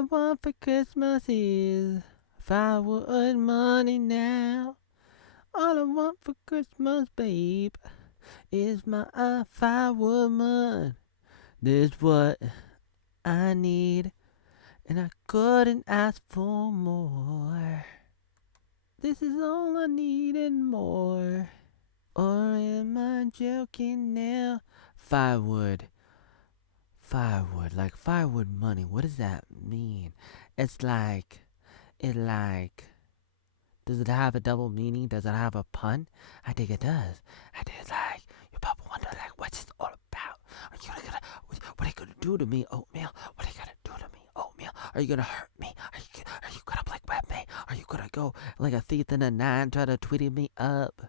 I want for Christmas is firewood money now. All I want for Christmas, babe, is my firewood money. This what I need, and I couldn't ask for more. This is all I need and more. Or am I joking now? Firewood. Firewood. Like firewood money. What does that mean? It's like. It like. Does it have a double meaning? Does it have a pun? I think it does. I think it's like. You probably wonder, like, what's this all about? Are you gonna. What are you gonna do to me, Oatmeal? What are you gonna do to me, Oatmeal? Are you gonna hurt me? Are you gonna like web me? Are you gonna go like a thief in the night try to tweety me up?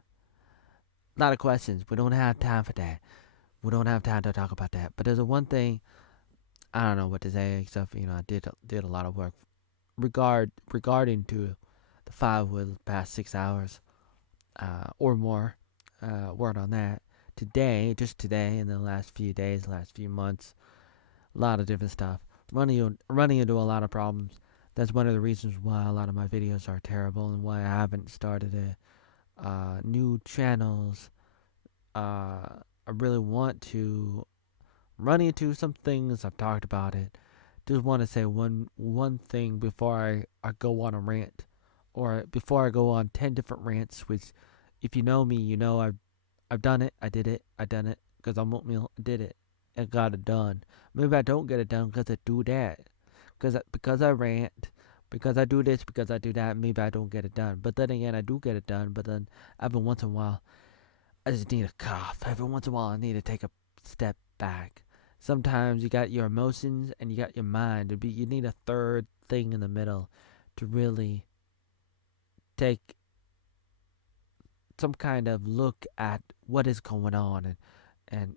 A lot of questions. We don't have time for that. We don't have time to talk about that. But there's a one thing I don't know what to say except I did a lot of work regarding to the firewood the past 6 hours or more. Worked on that today, just today, in the last few days, last few months. A lot of different stuff. Running into a lot of problems. That's one of the reasons why a lot of my videos are terrible and why I haven't started new channels. I really want to run into some things. I've talked about it. Just want to say one thing before I go on a rant, or before I go on 10 different rants. Which, if you know me, you know I've done it. I did it. I done it because I'm Oatmeal. I did it and got it done. Maybe I don't get it done because I do that. Because I rant. Because I do this. Because I do that. Maybe I don't get it done. But then again, I do get it done. But then every once in a while, I just need a cough. Every once in a while, I need to take a step back. Sometimes you got your emotions and you got your mind. You need a third thing in the middle to really take some kind of look at what is going on and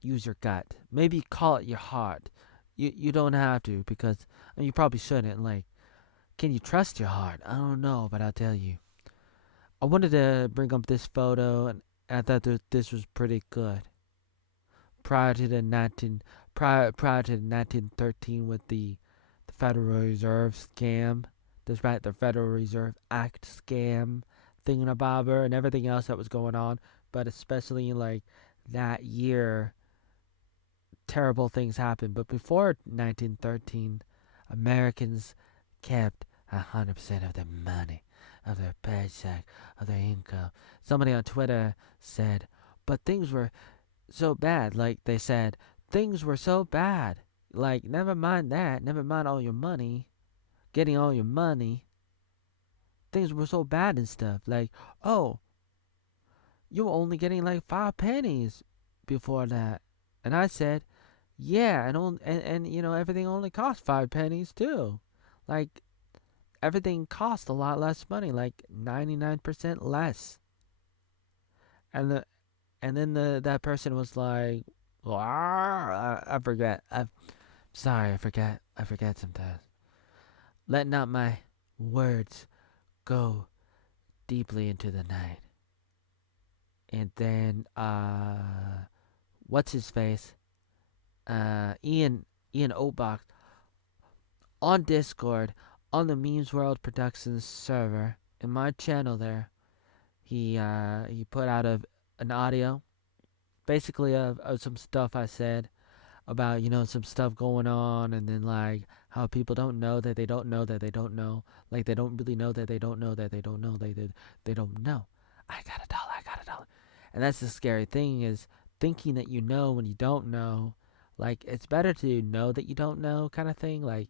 use your gut. Maybe call it your heart. You don't have to, because and you probably shouldn't. Like, can you trust your heart? I don't know, but I'll tell you. I wanted to bring up this photo, and I thought that this was pretty good. Prior to the 1913, with the Federal Reserve scam. That's right, the Federal Reserve Act scam, thingamabobber, and everything else that was going on. But especially like that year, terrible things happened. But before 1913, Americans kept 100% of their money, of their paycheck, of their income. Somebody on Twitter said, but things were so bad. Like, they said, things were so bad. Like, never mind that. Never mind all your money. Getting all your money. Things were so bad and stuff. Like, oh, you were only getting like 5 pennies before that. And I said, yeah, and everything only cost 5 pennies too. Like, everything cost a lot less money, like 99% less. And then that person was like, well, I forget. Sorry, I forget. I forget sometimes. Let not my words go deeply into the night. And then, what's his face? Ian Oatbox on Discord, on the Memes World Productions server, in my channel there. He put out an audio, basically of some stuff I said about some stuff going on, and then like how people don't know that they don't know that they don't know, like they don't really know that they don't know that they don't know they don't know. I got $1, and that's the scary thing, is thinking that you know when you don't know. Like, it's better to know that you don't know, kind of thing. Like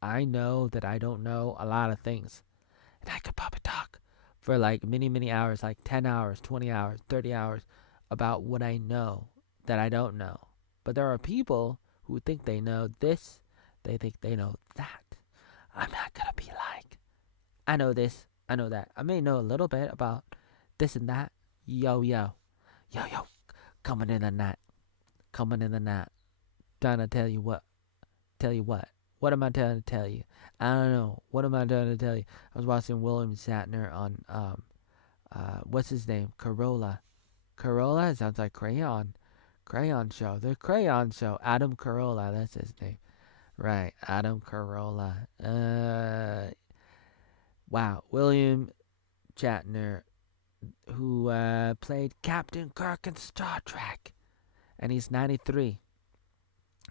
I know that I don't know a lot of things, and I could probably talk for like many hours, like 10 hours, 20 hours, 30 hours, about what I know that I don't know. But there are people who think they know this, they think they know that. I'm not gonna be like, I know this, I know that. I may know a little bit about this and that. Yo, coming in the night, coming in the night, trying to tell you what. Tell you what? What am I trying to tell you? I don't know. What am I trying to tell you? I was watching William Shatner on what's his name? Corolla. Corolla? It sounds like Crayon. Crayon Show. The Crayon Show. Adam Carolla, that's his name. Right, Adam Carolla. Wow, William Shatner, who played Captain Kirk in Star Trek, and he's 93.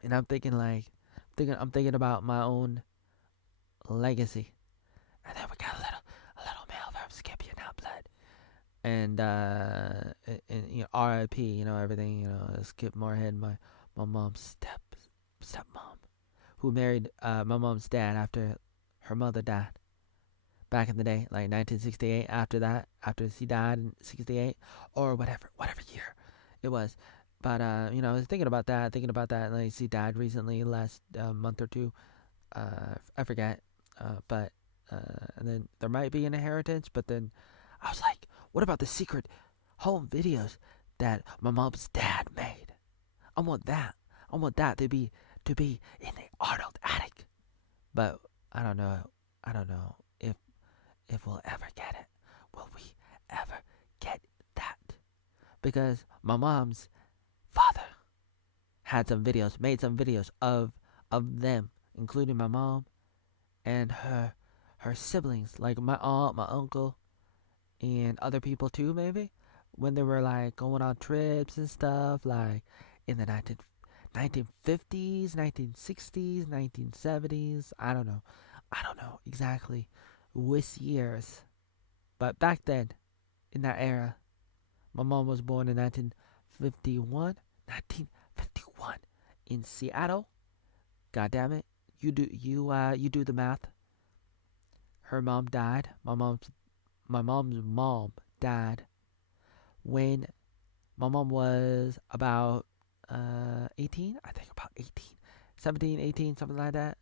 And I'm thinking I'm thinking about my own legacy. And then we got a little mail from Skip You Now Blood, and you know, R.I.P. You know, everything. You know, Skip Moorhead, my mom's stepmom, who married my mom's dad after her mother died back in the day, like 1968. After she died in '68 or whatever year it was. But you know, I was thinking about that. Like she died recently, last month or two. I forget. But and then there might be an inheritance. But then I was like, what about the secret home videos that my mom's dad made? I want that. I want that to be in the Arnold Attic. But I don't know. I don't know if we'll ever get it. Will we ever get that? Because my mom's father had some videos, made some videos of them, including my mom and her siblings, like my aunt, my uncle, and other people too, maybe, when they were like going on trips and stuff, like in the 1950s, 1960s, 1970s. I don't know exactly which years, but back then, in that era, my mom was born in 1951. 1951 in Seattle. God damn it! You do the math. Her mom died. My mom's mom died when my mom was about 18. I think about 18, 17, 18, something like that.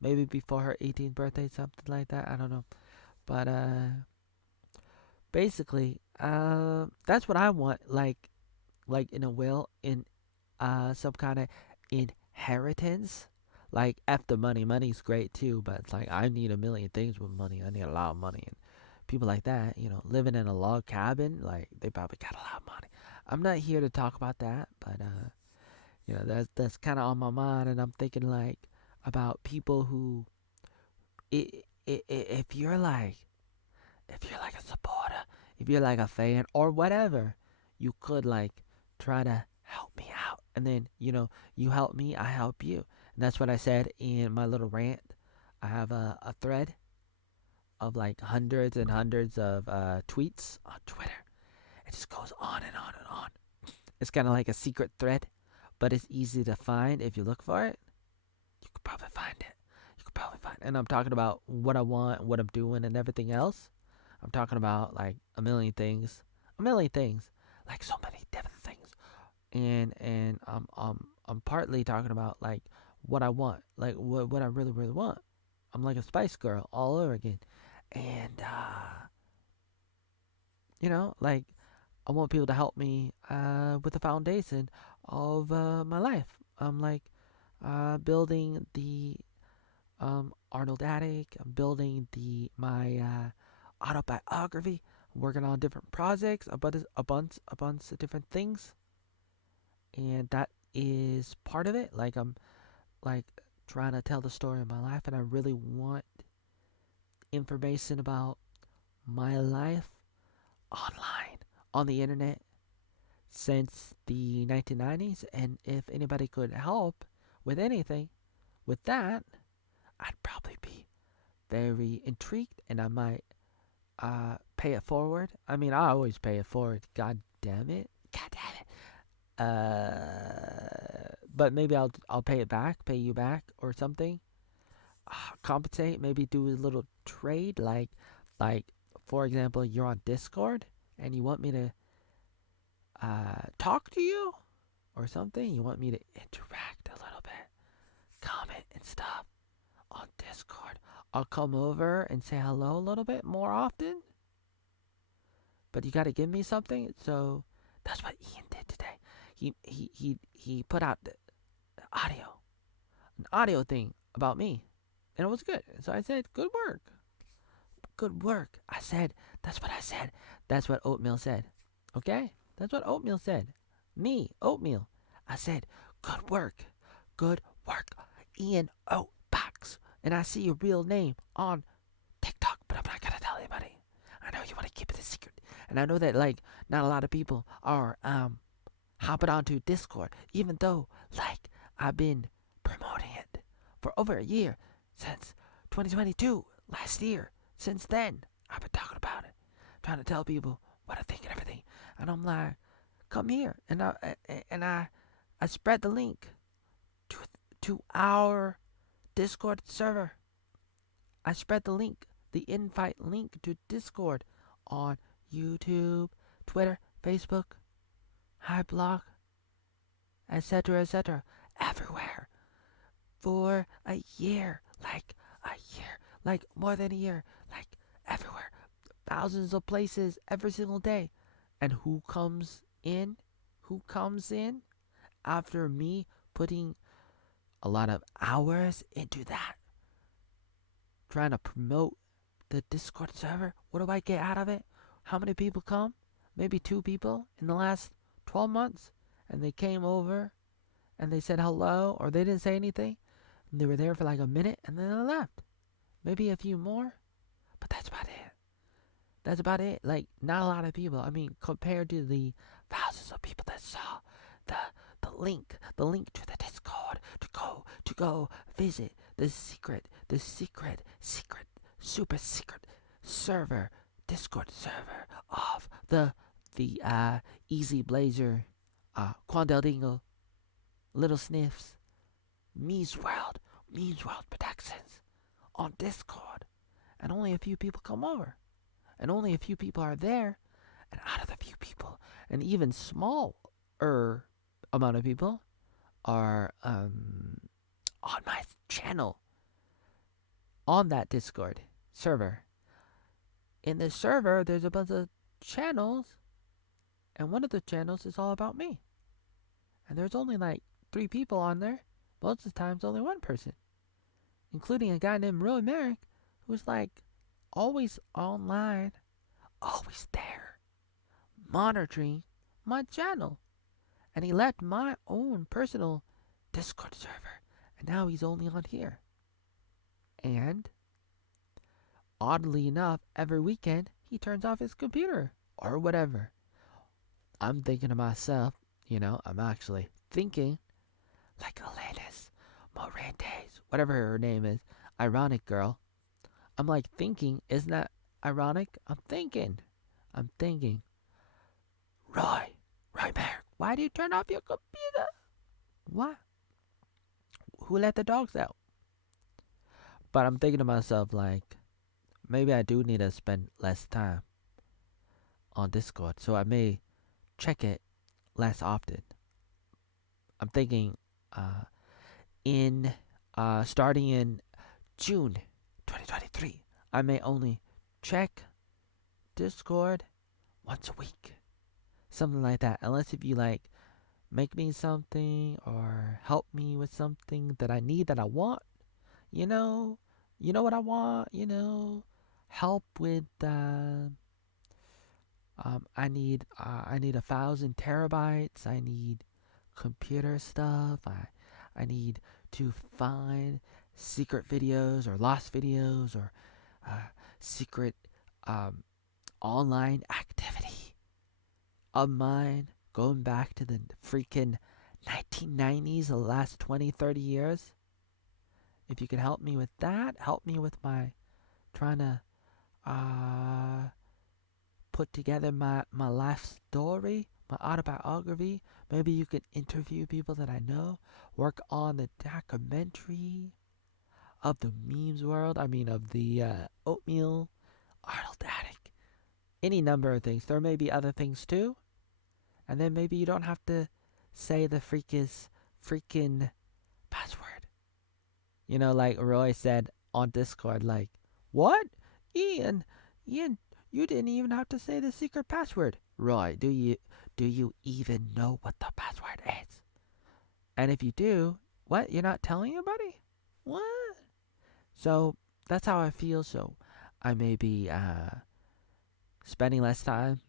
Maybe before her 18th birthday, something like that. I don't know. But basically, that's what I want. Like in a will, in some kind of inheritance. Like F the money. Money's great too, but it's like I need a million things with money. I need a lot of money, and people like that, you know, living in a log cabin, like they probably got a lot of money. I'm not here to talk about that, but you know, that's kind of on my mind, and I'm thinking like about people who, if you're like a supporter, if you're like a fan or whatever, you could like try to help me out. And then, you know, you help me, I help you. And that's what I said in my little rant. I have a thread of like hundreds and hundreds of tweets on Twitter. It just goes on and on and on. It's kind of like a secret thread, but it's easy to find if you look for it. You could probably find it. You could probably find it. And I'm talking about what I want, what I'm doing, and everything else. I'm talking about like a million things, like so many different things, and I'm partly talking about like what I want, like what I really want. I'm like a Spice Girl all over again, and you know, like I want people to help me with the foundation of my life. I'm like building the Arnold Attic. I'm building the my autobiography. I'm working on different projects, a bunch of different things, and that is part of it. Like I'm like trying to tell the story of my life, and I really want information about my life online on the internet since the 1990s. And if anybody could help with anything with that, I'd probably be very intrigued, and I might pay it forward. I mean, I always pay it forward. God damn it. God damn it. But maybe I'll pay it back, pay you back or something. Compensate, maybe do a little trade, like for example, you're on Discord and you want me to talk to you or something. You want me to interact a little bit, comment and stuff on Discord. I'll come over and say hello a little bit more often. But you got to give me something. So that's what Ian did today. He put out the audio, an audio thing about me, and it was good. So I said, "Good work, good work." I said, "That's what I said. That's what Oatmeal said." Okay, that's what Oatmeal said. Me, Oatmeal. I said, "Good work, good work, Ian O. Box, and I see your real name on TikTok, but I'm not gonna tell anybody. I know you want to keep it a secret, and I know that like not a lot of people are hopping onto Discord, even though like I've been promoting it for over a year since 2022, last year. Since then, I've been talking about it, trying to tell people what I think and everything, and I'm like, come here, and I spread the link to our Discord server. I spread the link, the invite link to Discord on YouTube, Twitter, Facebook, Hyblog, etc., everywhere for a year, like more than a year, like everywhere, thousands of places every single day. And who comes in? Who comes in after me putting a lot of hours into that, trying to promote the Discord server? What do I get out of it? How many people come? Maybe 2 people in the last 12 months. And they came over and they said hello, or they didn't say anything. And they were there for like a minute and then they left. Maybe a few more, but that's about it. That's about it. Like, not a lot of people. I mean, compared to the thousands of people that saw the the link to the Discord to go visit the secret, super secret server, Discord server of the Easy Blazer, Quandel Dingle, Little Sniffs, Me's World Productions on Discord, and only a few people come over, and only a few people are there, and out of the few people, an even smaller amount of people are on my channel on that Discord server. In this server, there's a bunch of channels, and one of the channels is all about me. And there's only like 3 people on there. Most of the times, only 1 person, including a guy named Roy Merrick, who's like always online, always there, monitoring my channel. And he left my own personal Discord server, and now he's only on here. And oddly enough, every weekend he turns off his computer or whatever. I'm thinking to myself, I'm actually thinking like Alanis Morantes, whatever her name is, ironic girl. I'm like thinking, isn't that ironic? I'm thinking, Roy Merrick, why do you turn off your computer? What? Who let the dogs out? But I'm thinking to myself, like, maybe I do need to spend less time on Discord, so I may check it less often. I'm thinking in starting in June 2023, I may only check Discord once a week. Something like that. Unless if you like make me something or help me with something that I need, that I want. You know what I want, help with I need 1,000 terabytes. I need computer stuff. I need to find secret videos or lost videos or secret online activity of mine going back to the freaking 1990s, the last 20, 30 years. If you could help me with that, help me with my trying to put together my life story, my autobiography. Maybe you could interview people that I know, work on the documentary of the memes world. I mean, of the Oatmeal, Arnold Attic, any number of things. There may be other things too. And then maybe you don't have to say the freaking password. Like Roy said on Discord, like, what? Ian, you didn't even have to say the secret password. Roy, do you even know what the password is? And if you do, what? You're not telling anybody? What? So that's how I feel. So I may be spending less time.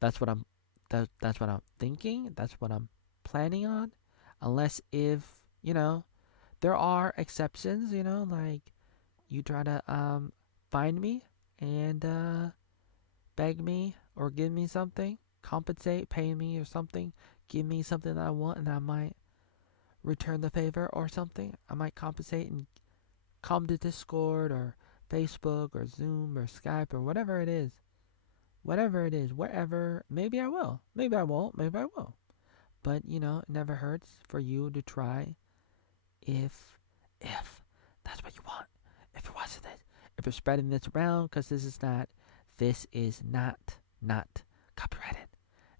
That's what I'm thinking. That's what I'm planning on. Unless if, there are exceptions, like you try to find me and beg me or give me something, compensate, pay me or something, give me something that I want, and I might return the favor or something. I might compensate and come to Discord or Facebook or Zoom or Skype or whatever it is. Whatever it is, wherever, maybe I will. Maybe I won't, maybe I will. But, it never hurts for you to try if that's what you want. If you're watching this, if you're spreading this around, because this is not copyrighted.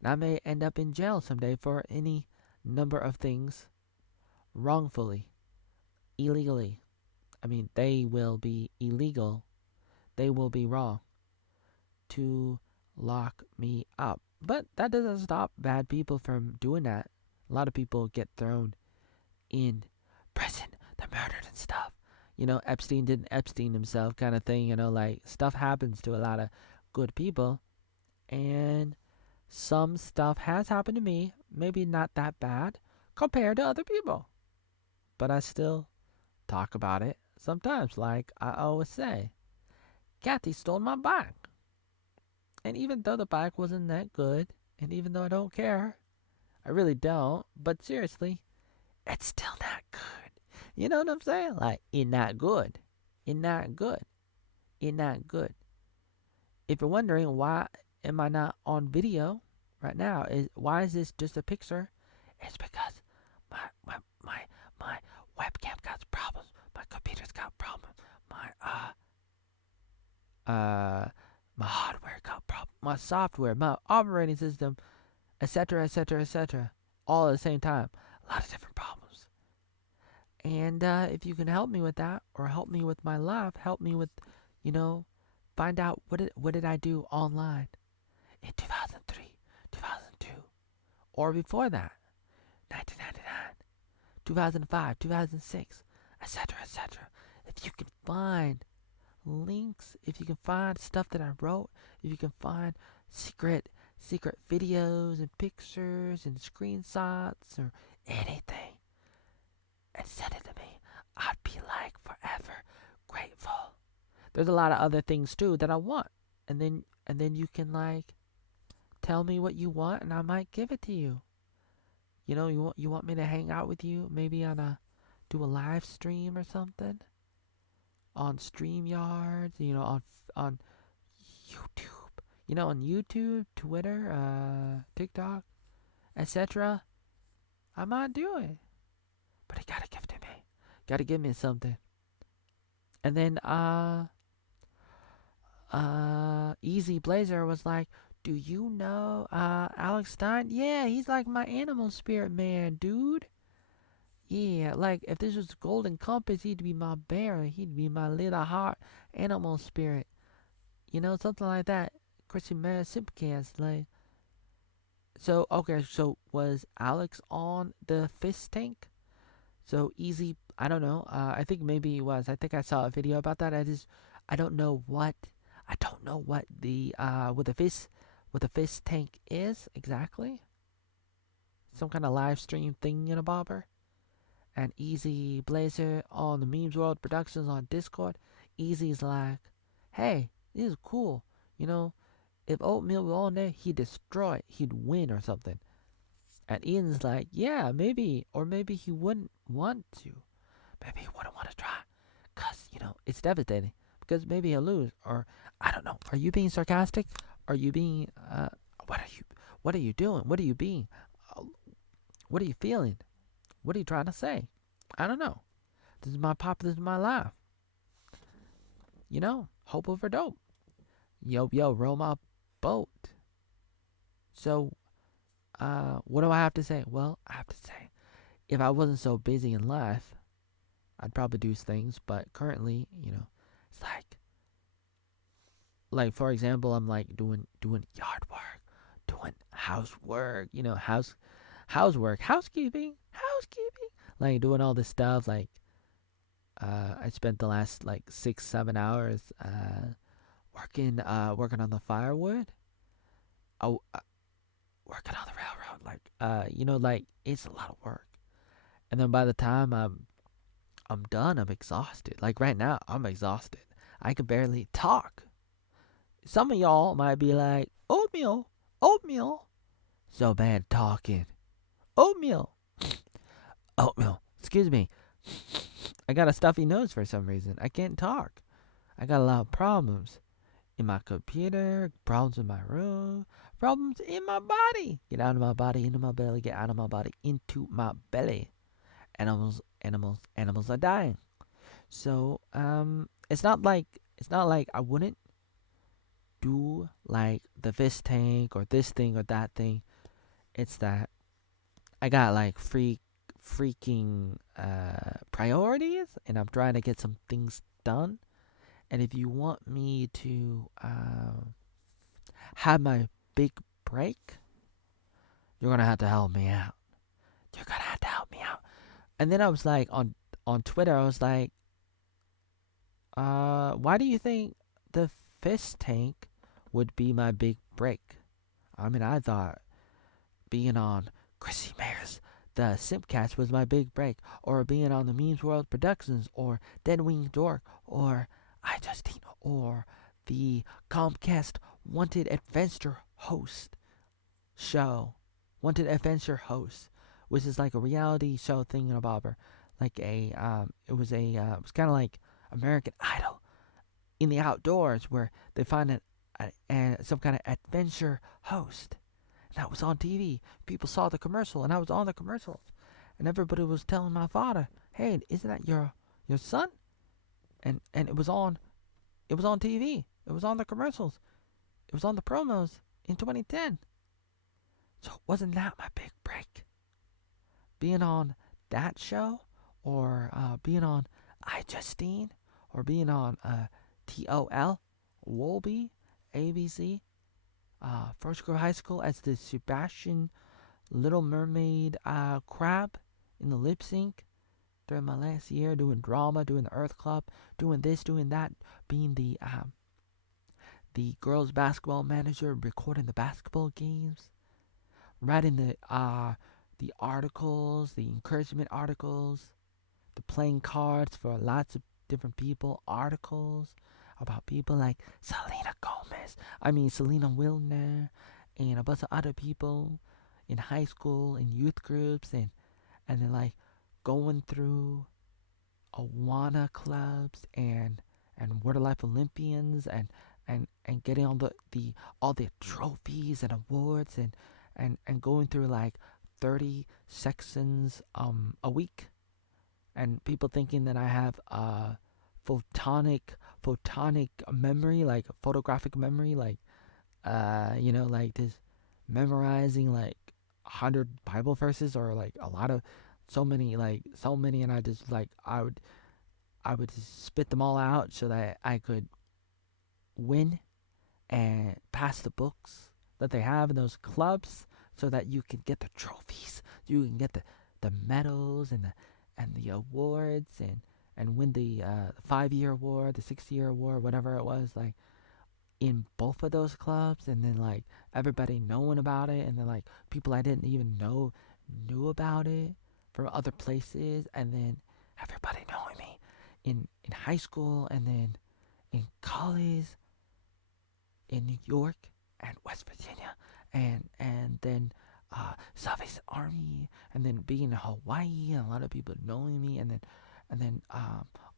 And I may end up in jail someday for any number of things wrongfully, illegally. I mean, they will be illegal. They will be wrong to lock me up. But that doesn't stop bad people from doing that. A lot of people get thrown in prison. They're murdered and stuff. Epstein didn't Epstein himself kind of thing. Like stuff happens to a lot of good people. And some stuff has happened to me. Maybe not that bad compared to other people. But I still talk about it sometimes. Like I always say, Kathy stole my bike. And even though the bike wasn't that good, and even though I don't care, I really don't, but seriously, it's still not good. You know what I'm saying? Like, it's not good. It's not good. It's not good. If you're wondering why am I not on video right now, why is this just a picture? It's because my webcam got problems. My computer's got problems. My hardware got problems. My software, my operating system, etc., etc., etc. All at the same time. A lot of different problems. And if you can help me with that, or help me with my life, help me with, find out what did I do online in 2003, 2002, or before that, 1999, 2005, 2006, etc., etc. If you can find links, if you can find stuff that I wrote, if you can find secret videos and pictures and screenshots or anything, and send it to me, I'd be like forever grateful. There's a lot of other things too that I want, and then you can like tell me what you want, and I might give it to you. You want me to hang out with you, maybe do a live stream or something on StreamYard, on YouTube, on YouTube, Twitter, TikTok, etc. I might do it, but you gotta give it to me. Gotta give me something. And then Easy Blazer was like, "Do you know Alex Stein? Yeah, he's like my animal spirit man, dude. Yeah, like if this was Golden Compass, he'd be my bear. He'd be my little heart animal spirit. Something like that. Chrissie Simpcast, like. So okay, so was Alex on the fish tank? So Easy, I don't know. I think maybe he was. I think I saw a video about that. I don't know what the what the fish tank is exactly. Some kind of live stream thing in a bobber. And Easy Blazer on the Memes World Productions on Discord. Easy's like, hey, this is cool. If Oatmeal were on there, he'd destroy it. He'd win or something. And Ian's like, yeah, maybe. Or maybe he wouldn't want to. Maybe he wouldn't want to try. Because, it's devastating. Because maybe he'll lose. Or, I don't know. Are you being sarcastic? Are you being, what are you doing? What are you being? What are you feeling? What are you trying to say? I don't know. This is my pop. This is my life. Hope over dope. Yo, row my boat. So, what do I have to say? Well, I have to say, if I wasn't so busy in life, I'd probably do things. But currently, it's like for example, I'm like doing yard work, doing housework, housework, housekeeping, like doing all this stuff. Like, I spent the last like 6-7 hours working on the firewood. Oh, working on the railroad, like like it's a lot of work. And then by the time I'm done. I'm exhausted. Like right now, I'm exhausted. I can barely talk. Some of y'all might be like, oatmeal, oatmeal. So bad talking. Oatmeal, oatmeal. Excuse me. I got a stuffy nose for some reason. I can't talk. I got a lot of problems in my computer, problems in my room, problems in my body. Get out of my body, into my belly. Get out of my body, into my belly. Animals are dying. So it's not like I wouldn't do like the fish tank or this thing or that thing. It's that I got like freaking priorities, and I'm trying to get some things done. And if you want me to have my big break, you're gonna have to help me out. You're gonna have to help me out. And then I was like on Twitter, I was like, why do you think the fish tank would be my big break? I mean, I thought being on Chrissie Mayer's The Simpcats was my big break, or being on the Memes World Productions, or Dead Wing Dork, or I Just Eat, or the Comcast Wanted Adventure Host show. Wanted Adventure Host, which is like a reality show thing in a bobber. Like it was kind of like American Idol in the outdoors, where they find some kind of adventure host. And that was on TV. People saw the commercial, and I was on the commercial, and everybody was telling my father, "Hey, isn't that your son?" And it was on TV. It was on the commercials. It was on the promos in 2010. So wasn't that my big break? Being on that show, or being on I Justine, or being on TOL, WOLBI, ABC, First Grade High School as the Sebastian Little Mermaid crab in the lip sync during my last year, doing drama, doing the Earth Club, doing this, doing that, being the girls basketball manager, recording the basketball games, writing the articles, the encouragement articles, the playing cards for lots of different people, articles about people like Selena Wilner, and a bunch of other people in high school, in youth groups, and then like going through AWANA clubs and Word of Life Olympians, and getting all the trophies and awards, and going through like 30 sections a week, and people thinking that I have photonic memory, like photographic memory, like like this, memorizing like 100 Bible verses, or like a lot of so many, and I just like I would just spit them all out so that I could win and pass the books that they have in those clubs, so that you can get the trophies, you can get the medals and the awards, and win the 5-year award, the 6-year award, whatever it was, like in both of those clubs, and then like everybody knowing about it, and then like people I didn't even know knew about it from other places, and then everybody knowing me in high school, and then in college in New York and West Virginia, and then Salvation Army, and then being in Hawaii, and a lot of people knowing me, and then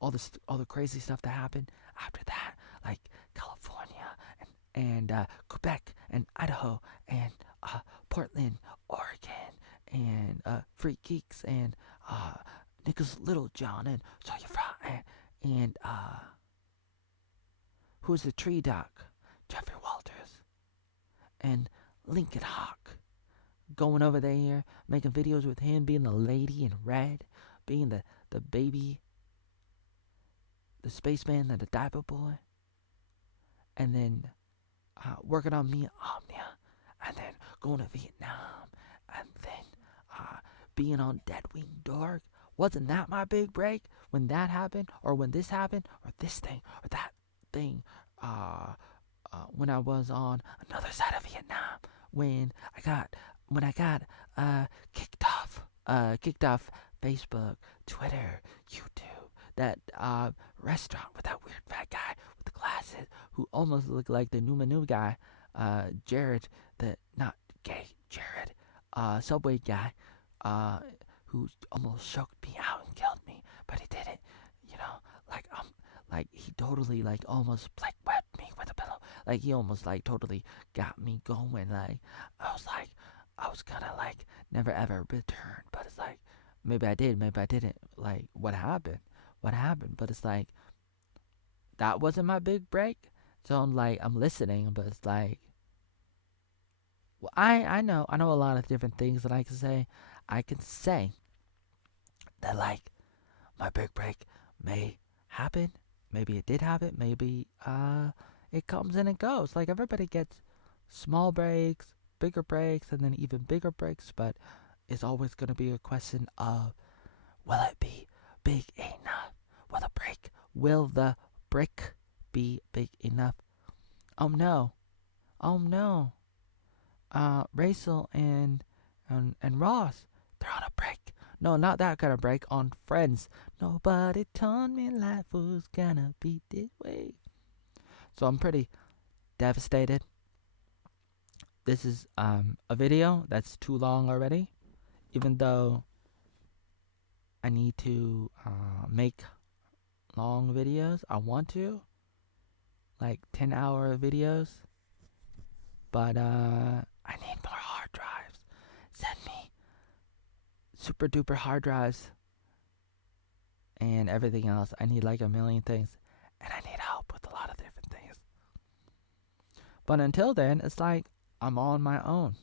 all the crazy stuff that happened after that, like California and Quebec and Idaho and Portland, Oregon, and Free Geeks, and Nicholas Littlejohn, and Sawyer Fry, and who's the tree doc? Jeffrey Walters, and Lincoln Hawk, going over there, making videos with him, being the lady in red, being the baby, the spaceman, and the diaper boy, and then working on Mea Omnia, and then going to Vietnam, and then being on Dead Wing Dork. Wasn't that my big break when that happened, or when this happened, or this thing, or that thing? When I was on another side of Vietnam, when I got kicked off Facebook, Twitter, YouTube, that restaurant with that weird fat guy with the glasses who almost looked like the Numa guy, Jared, the not gay Jared, Subway guy, who almost choked me out and killed me, but he didn't. You know, like he totally like almost like wet me with a pillow. Like he almost like totally got me going. Like I was gonna like never ever return, but it's like maybe I did, maybe I didn't. Like what happened? What happened? But it's like that wasn't my big break. So I'm listening, but it's like well, I know a lot of different things that I can say. I can say that like my big break may happen. Maybe it did happen. Maybe it comes and it goes. Like everybody gets small breaks, bigger breaks, and then even bigger breaks. But it's always gonna be a question of will it be big enough? Will the break be big enough? Oh no. Oh no. Rachel and Ross, they're on a break. No, not that kind of break. On Friends. Nobody told me life was gonna be this way. So I'm pretty devastated. This is a video that's too long already. Even though I need to make long videos, I want to like 10-hour videos, but I need more hard drives. Send me super duper hard drives and everything else. I need like a million things, and I need help with a lot of different things. But until then, it's like I'm on my own.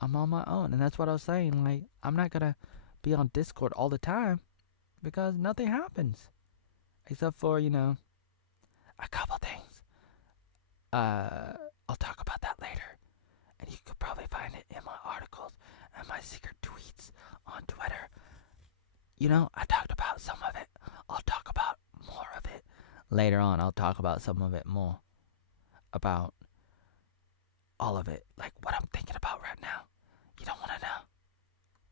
And that's what I was saying. Like I'm not gonna be on Discord all the time because nothing happens except for a couple things. I'll talk about that later, and you could probably find it in my articles and my secret tweets on Twitter. I talked about some of it. I'll talk about more of it later on. I'll talk about some of it more. About all of it. Like what I'm thinking about right now. You don't want to know.